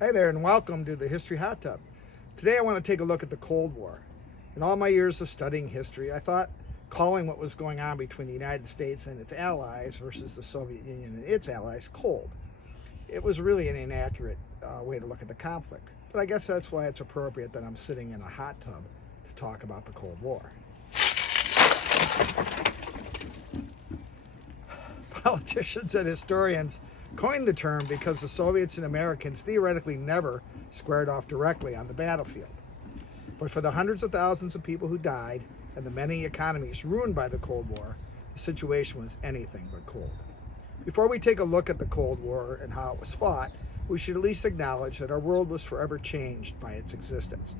Hi there, and welcome to the History Hot Tub. Today I want to take a look at the Cold War. In all my years of studying history, I thought calling what was going on between the United States and its allies versus the Soviet Union and its allies cold. It was really an inaccurate way to look at the conflict. But I guess that's why it's appropriate that I'm sitting in a hot tub to talk about the Cold War. Politicians and historians coined the term because the Soviets and Americans theoretically never squared off directly on the battlefield. But for the hundreds of thousands of people who died and the many economies ruined by the Cold War, the situation was anything but cold. Before we take a look at the Cold War and how it was fought, we should at least acknowledge that our world was forever changed by its existence.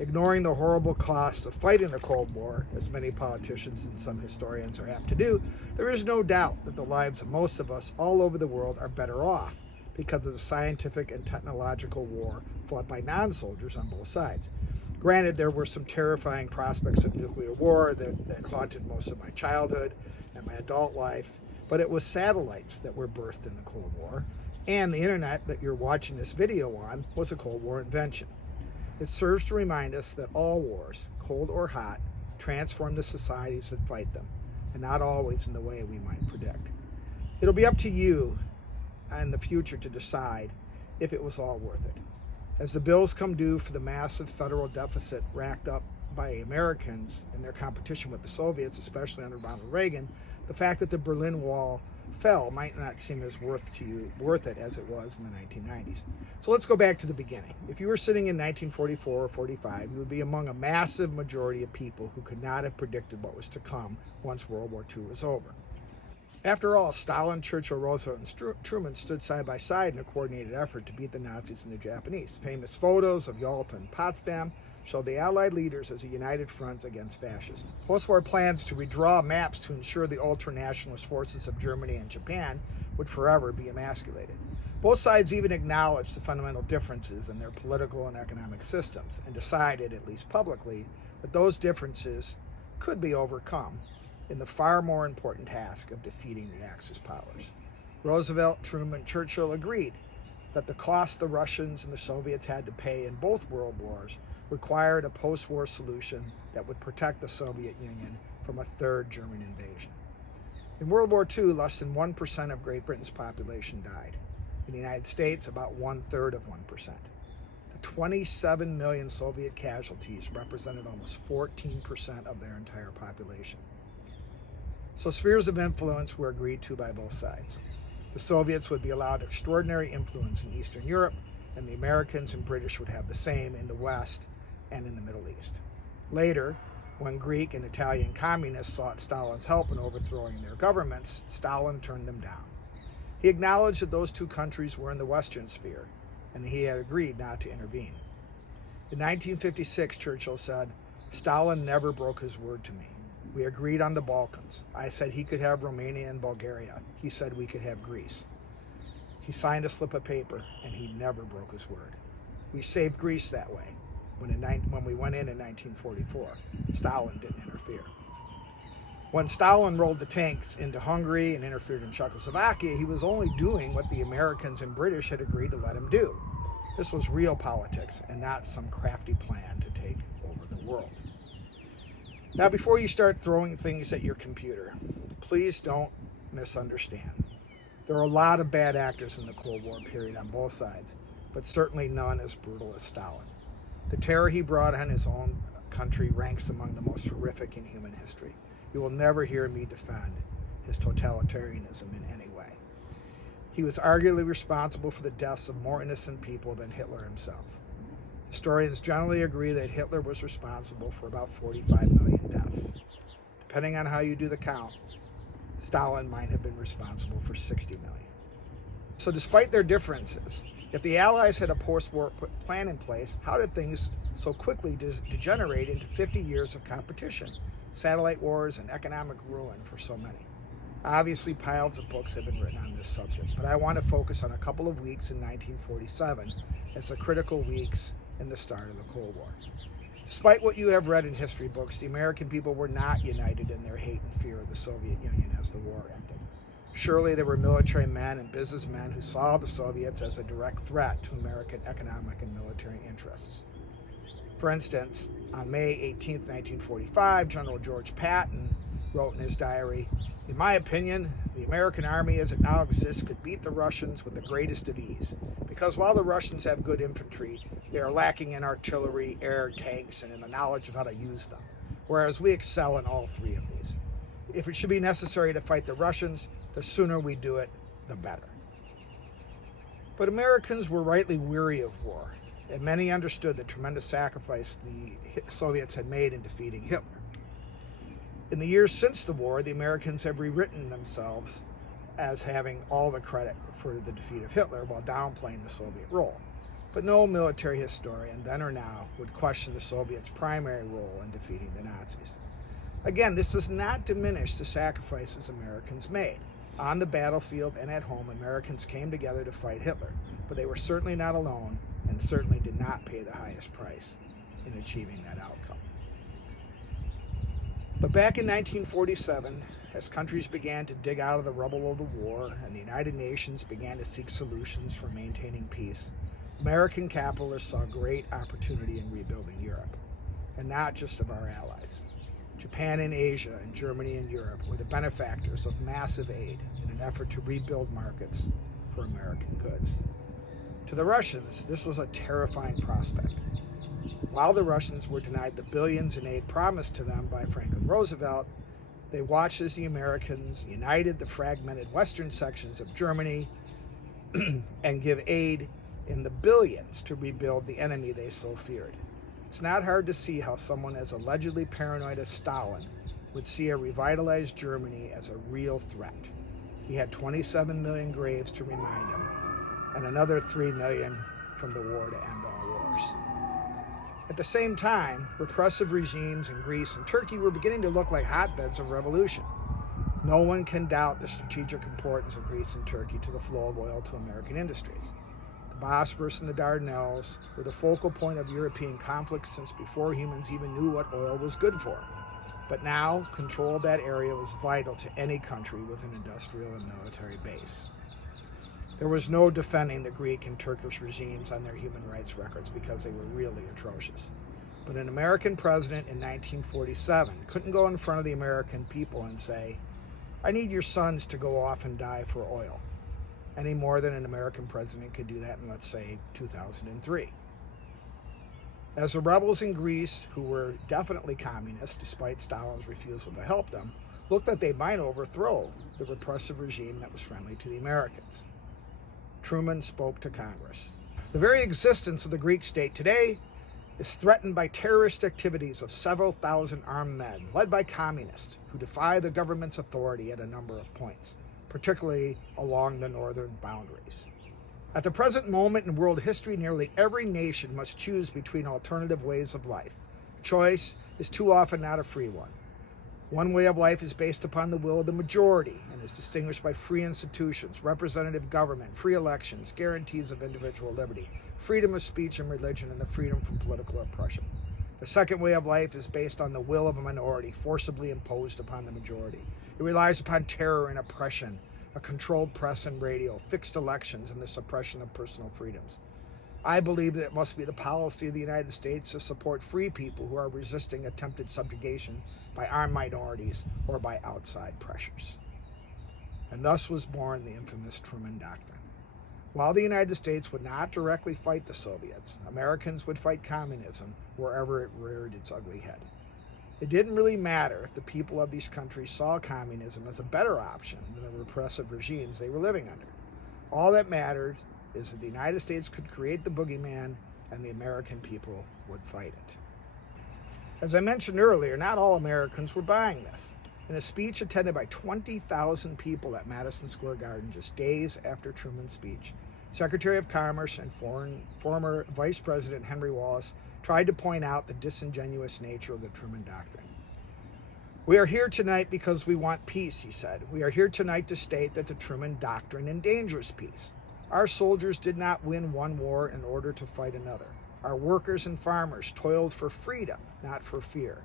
Ignoring the horrible costs of fighting the Cold War, as many politicians and some historians are apt to do, there is no doubt that the lives of most of us all over the world are better off because of the scientific and technological war fought by non-soldiers on both sides. Granted, there were some terrifying prospects of nuclear war that haunted most of my childhood and my adult life, but it was satellites that were birthed in the Cold War, and the internet that you're watching this video on was a Cold War invention. It serves to remind us that all wars, cold or hot, transform the societies that fight them, and not always in the way we might predict. It'll be up to you in the future to decide if it was all worth it. As the bills come due for the massive federal deficit racked up by Americans in their competition with the Soviets, especially under Ronald Reagan, the fact that the Berlin Wall fell might not seem as worth it as it was in the 1990s. So let's go back to the beginning. If you were sitting in 1944 or 45, you would be among a massive majority of people who could not have predicted what was to come once World War II was over. After all, Stalin, Churchill, Roosevelt, and Truman stood side by side in a coordinated effort to beat the Nazis and the Japanese. Famous photos of Yalta and Potsdam showed the Allied leaders as a united front against fascism. Post-war plans to redraw maps to ensure the ultra-nationalist forces of Germany and Japan would forever be emasculated. Both sides even acknowledged the fundamental differences in their political and economic systems and decided, at least publicly, that those differences could be overcome in the far more important task of defeating the Axis powers. Roosevelt, Truman, Churchill agreed that the cost the Russians and the Soviets had to pay in both world wars required a post-war solution that would protect the Soviet Union from a third German invasion. In World War II, less than 1% of Great Britain's population died. In the United States, about 1/3 of 1%. The 27 million Soviet casualties represented almost 14% of their entire population. So spheres of influence were agreed to by both sides. The Soviets would be allowed extraordinary influence in Eastern Europe, and the Americans and British would have the same in the West and in the Middle East. Later, when Greek and Italian communists sought Stalin's help in overthrowing their governments, Stalin turned them down. He acknowledged that those two countries were in the Western sphere, and he had agreed not to intervene. In 1956, Churchill said, "Stalin never broke his word to me. We agreed on the Balkans. I said he could have Romania and Bulgaria. He said we could have Greece. He signed a slip of paper, and he never broke his word. We saved Greece that way. When we went in 1944, Stalin didn't interfere. When Stalin rolled the tanks into Hungary and interfered in Czechoslovakia, he was only doing what the Americans and British had agreed to let him do. This was real politics and not some crafty plan to take over the world." Now, before you start throwing things at your computer, please don't misunderstand. There are a lot of bad actors in the Cold War period on both sides, but certainly none as brutal as Stalin. The terror he brought on his own country ranks among the most horrific in human history. You will never hear me defend his totalitarianism in any way. He was arguably responsible for the deaths of more innocent people than Hitler himself. Historians generally agree that Hitler was responsible for about 45 million deaths. Depending on how you do the count, Stalin might have been responsible for 60 million. So despite their differences, if the Allies had a post-war plan in place, how did things so quickly degenerate into 50 years of competition, satellite wars, and economic ruin for so many? Obviously, piles of books have been written on this subject, but I want to focus on a couple of weeks in 1947 as the critical weeks in the start of the Cold War. Despite what you have read in history books, the American people were not united in their hate and fear of the Soviet Union as the war ended. Surely there were military men and businessmen who saw the Soviets as a direct threat to American economic and military interests. For instance, on May 18, 1945, General George Patton wrote in his diary, "In my opinion, the American army as it now exists could beat the Russians with the greatest of ease, because while the Russians have good infantry, they are lacking in artillery, air, tanks, and in the knowledge of how to use them, whereas we excel in all three of these. If it should be necessary to fight the Russians, the sooner we do it, the better." But Americans were rightly weary of war, and many understood the tremendous sacrifice the Soviets had made in defeating Hitler. In the years since the war, the Americans have rewritten themselves as having all the credit for the defeat of Hitler while downplaying the Soviet role. But no military historian, then or now, would question the Soviets' primary role in defeating the Nazis. Again, this does not diminish the sacrifices Americans made. On the battlefield and at home, Americans came together to fight Hitler, but they were certainly not alone and certainly did not pay the highest price in achieving that outcome. But back in 1947, as countries began to dig out of the rubble of the war and the United Nations began to seek solutions for maintaining peace, American capitalists saw great opportunity in rebuilding Europe, and not just of our allies. Japan and Asia and Germany and Europe were the benefactors of massive aid in an effort to rebuild markets for American goods. To the Russians, this was a terrifying prospect. While the Russians were denied the billions in aid promised to them by Franklin Roosevelt, they watched as the Americans united the fragmented western sections of Germany and give aid in the billions to rebuild the enemy they so feared. It's not hard to see how someone as allegedly paranoid as Stalin would see a revitalized Germany as a real threat. He had 27 million graves to remind him, and another 3 million from the war to end all wars. At the same time, repressive regimes in Greece and Turkey were beginning to look like hotbeds of revolution. No one can doubt the strategic importance of Greece and Turkey to the flow of oil to American industries. The Bosphorus and the Dardanelles were the focal point of European conflict since before humans even knew what oil was good for. But now, control of that area was vital to any country with an industrial and military base. There was no defending the Greek and Turkish regimes on their human rights records because they were really atrocious. But an American president in 1947 couldn't go in front of the American people and say, "I need your sons to go off and die for oil," any more than an American president could do that in, let's say, 2003. As the rebels in Greece, who were definitely communist despite Stalin's refusal to help them, looked like they might overthrow the repressive regime that was friendly to the Americans, Truman spoke to Congress. The very existence of the Greek state today is threatened by terrorist activities of several thousand armed men, led by communists, who defy the government's authority at a number of points, particularly along the northern boundaries. At the present moment in world history, nearly every nation must choose between alternative ways of life. The choice is too often not a free one. One way of life is based upon the will of the majority and is distinguished by free institutions, representative government, free elections, guarantees of individual liberty, freedom of speech and religion, and the freedom from political oppression. The second way of life is based on the will of a minority, forcibly imposed upon the majority. It relies upon terror and oppression, a controlled press and radio, fixed elections, and the suppression of personal freedoms. I believe that it must be the policy of the United States to support free people who are resisting attempted subjugation by armed minorities or by outside pressures. And thus was born the infamous Truman Doctrine. While the United States would not directly fight the Soviets, Americans would fight communism wherever it reared its ugly head. It didn't really matter if the people of these countries saw communism as a better option than the repressive regimes they were living under. All that mattered is that the United States could create the boogeyman and the American people would fight it. As I mentioned earlier, not all Americans were buying this. In a speech attended by 20,000 people at Madison Square Garden just days after Truman's speech, Secretary of Commerce and former Vice President Henry Wallace tried to point out the disingenuous nature of the Truman Doctrine. "We are here tonight because we want peace," he said. "We are here tonight to state that the Truman Doctrine endangers peace. Our soldiers did not win one war in order to fight another. Our workers and farmers toiled for freedom, not for fear.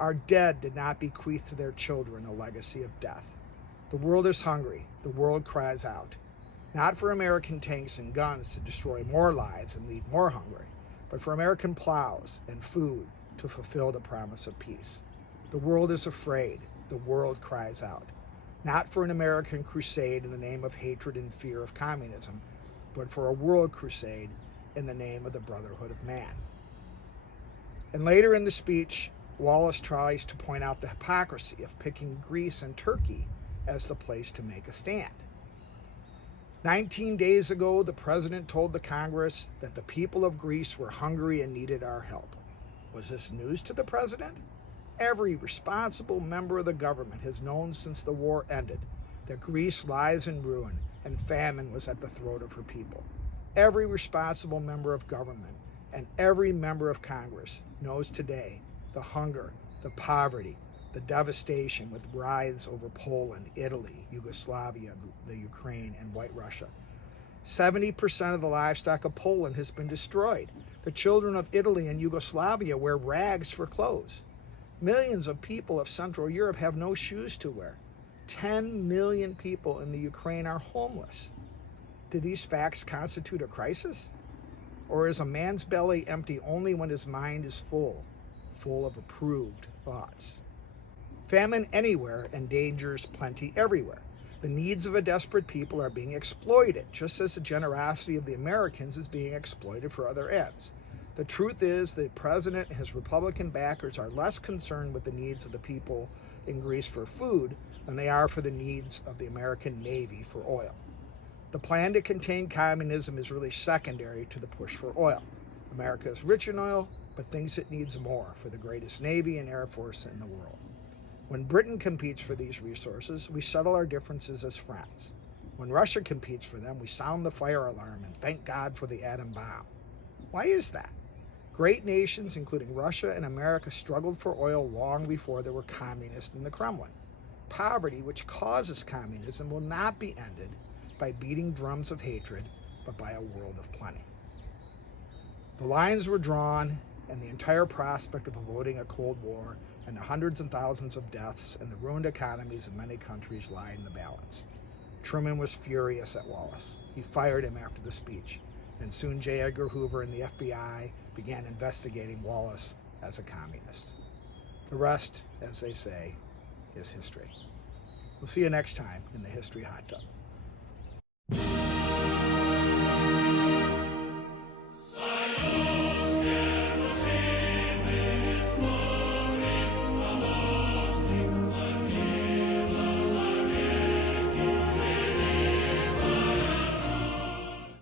Our dead did not bequeath to their children a legacy of death. The world is hungry. The world cries out. Not for American tanks and guns to destroy more lives and leave more hungry, but for American plows and food to fulfill the promise of peace. The world is afraid. The world cries out. Not for an American crusade in the name of hatred and fear of communism, but for a world crusade in the name of the brotherhood of man. And later in the speech, Wallace tries to point out the hypocrisy of picking Greece and Turkey as the place to make a stand. 19 days ago, the president told the Congress that the people of Greece were hungry and needed our help. Was this news to the president? Every responsible member of the government has known since the war ended that Greece lies in ruin and famine was at the throat of her people. Every responsible member of government and every member of Congress knows today the hunger, the poverty, the devastation with writhes over Poland, Italy, Yugoslavia, the Ukraine, and White Russia. 70% of the livestock of Poland has been destroyed. The children of Italy and Yugoslavia wear rags for clothes. Millions of people of Central Europe have no shoes to wear. 10 million people in the Ukraine are homeless. Do these facts constitute a crisis? Or is a man's belly empty only when his mind is full of approved thoughts? Famine anywhere endangers plenty everywhere. The needs of a desperate people are being exploited, just as the generosity of the Americans is being exploited for other ends. The truth is the president and his Republican backers are less concerned with the needs of the people in Greece for food than they are for the needs of the American Navy for oil. The plan to contain communism is really secondary to the push for oil. America is rich in oil, but thinks it needs more for the greatest Navy and Air Force in the world. When Britain competes for these resources, we settle our differences as friends. When Russia competes for them, we sound the fire alarm and thank God for the atom bomb. Why is that? Great nations, including Russia and America, struggled for oil long before there were communists in the Kremlin. Poverty, which causes communism, will not be ended by beating drums of hatred, but by a world of plenty. The lines were drawn, and the entire prospect of avoiding a Cold War and the hundreds and thousands of deaths and the ruined economies of many countries lie in the balance. Truman was furious at Wallace. He fired him after the speech, and soon J. Edgar Hoover and the FBI began investigating Wallace as a communist. The rest, as they say, is history. We'll see you next time in the History Hot Tub.